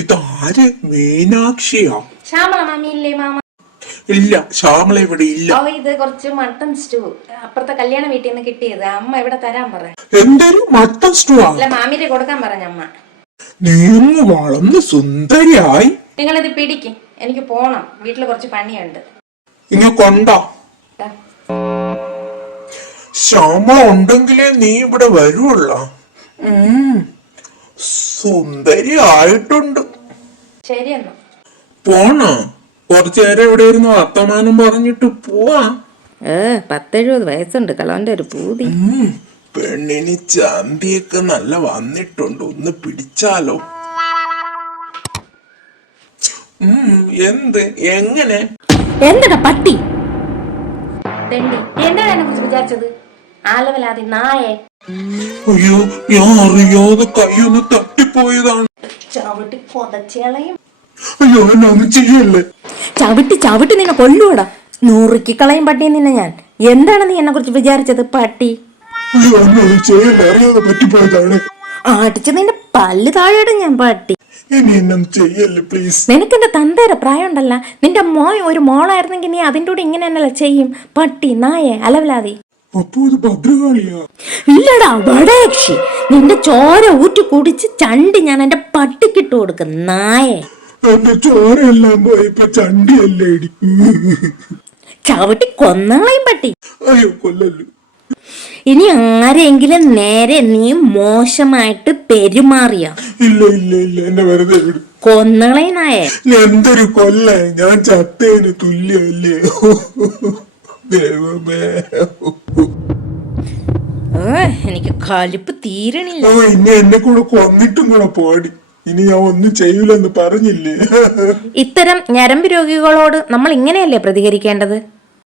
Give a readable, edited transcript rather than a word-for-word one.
ഇതാര്? മീനാക്ഷിയാ? ശ്യാമള മാമി ഇല്ലേ മാമ? ഇല്ല, ശ്യാമള ഇവിടെ ഇല്ല. ഇത് കുറച്ച് മട്ടൺ സ്റ്റൂ അപ്പുറത്തെ കല്യാണ വീട്ടിൽ നിന്ന് കിട്ടിയത്. അമ്മ ഇവിടെ തരാൻ പറ. എന്തൊരു മട്ടൺ സ്റ്റൂ? അല്ല, മാമിന്റെ കൊടുക്കാൻ പറഞ്ഞ അമ്മ. നീങ്ങ് വളർന്ന് സുന്ദരിയായി. നിങ്ങളിത് പിടിക്കും, എനിക്ക് പോണം, വീട്ടില് കുറച്ച് പണിയുണ്ട്. ഇങ്ങ കൊണ്ടാ. ശ്യാമള ഉണ്ടെങ്കിലേ നീ ഇവിടെ വരുവുള്ള. സുന്ദരി ആയിട്ടുണ്ട്. ശരിയെന്നാ പോണോ? കുറച്ചു നേരം ഇവിടെ ഇരുന്ന് വർത്തമാനം പറഞ്ഞിട്ട് പോവാ. 10-70 വയസ്സുണ്ട് കളവന്റെ ഒരു പൂതി. പെണ്ണിന് ചന്തിയൊക്കെ നല്ല വന്നിട്ടുണ്ട്, ഒന്ന് പിടിച്ചാലോ? എന്ത്? എങ്ങനെ? എന്താ പട്ടി എന്താണ് എന്നെ കുറിച്ച് വിചാരിച്ചത്? ആലവലാതി നായേ. അയ്യോ, ഞാൻ അറിയാതെ കൈയൊന്ന് തട്ടിപ്പോയതാണ്. ചവിട്ടി കൊതച്ചളയും. അയ്യോ, എന്നൊന്നും ചെയ്യല്ലേ. ചവിട്ടി നിന്നെ കൊല്ലൂടാ. 100 കളയും പട്ടിയെ നിന്നെ ഞാൻ. എന്താണ് നീ എന്നെ കുറിച്ച് വിചാരിച്ചത് പട്ടി? അയ്യോ, എന്നൊന്നും ചെയ്യല്ലേ, അറിയാതെ പറ്റിപ്പോയതാണ്. അടിച്ച് നിന്റെ പല്ല് താഴെയിടും ഞാൻ പട്ടി. ഇനി എന്നും ചെയ്യല്ലേ പ്ലീസ്. നിനക്ക് എന്റെ തന്തേരെ പ്രായം ഉണ്ടല്ല. നിന്റെ മോൻ ഒരു മോളായിരുന്നെങ്കിൽ നീ അതിൻ്റെ കൂടെ ഇങ്ങനെ തന്നെയല്ല ചെയ്യും. പട്ടി നായെ അലവലാതി. അപ്പോ ഇത് ഭദ്രകാളിയാ? ഇല്ലടാ വടയക്ഷി. നിന്റെ ചോര ഊറ്റി കുടിച്ച് ചണ്ടി ഞാൻ എന്റെ പട്ടിക്കിട്ട് കൊടുക്കും നായെ. എന്റെ ചോരയെല്ലാം പോയപ്പോ ചണ്ടിയല്ലേ ഇടി. ചവിട്ടി കൊന്നളയും പട്ടി. അയ്യോ, കൊല്ലല്ലോ. ഇനി ആരെങ്കിലും നേരെ നീ മോശമായിട്ട് പെരുമാറിയ ഇല്ല ഇല്ല ഇല്ല, എന്നെ വെറുതെ വിടും. കൊന്നളയും നായെ. എന്തൊരു കൊല്ല, ഞാൻ ചത്തേന് തുല്യല്ലേ. ദൈവമേ, എനിക്ക് കലിപ്പ് തീരണില്ല. ഇനി എന്നെ കൂടെ കൊന്നിട്ടും കൂടെ പോടി. ഇനി ഞാൻ ഒന്നും ചെയ്യൂലെന്ന് പറഞ്ഞില്ലേ. ഇത്തരം ഞരമ്പ് രോഗികളോട് നമ്മൾ ഇങ്ങനെയല്ലേ പ്രതികരിക്കേണ്ടത്?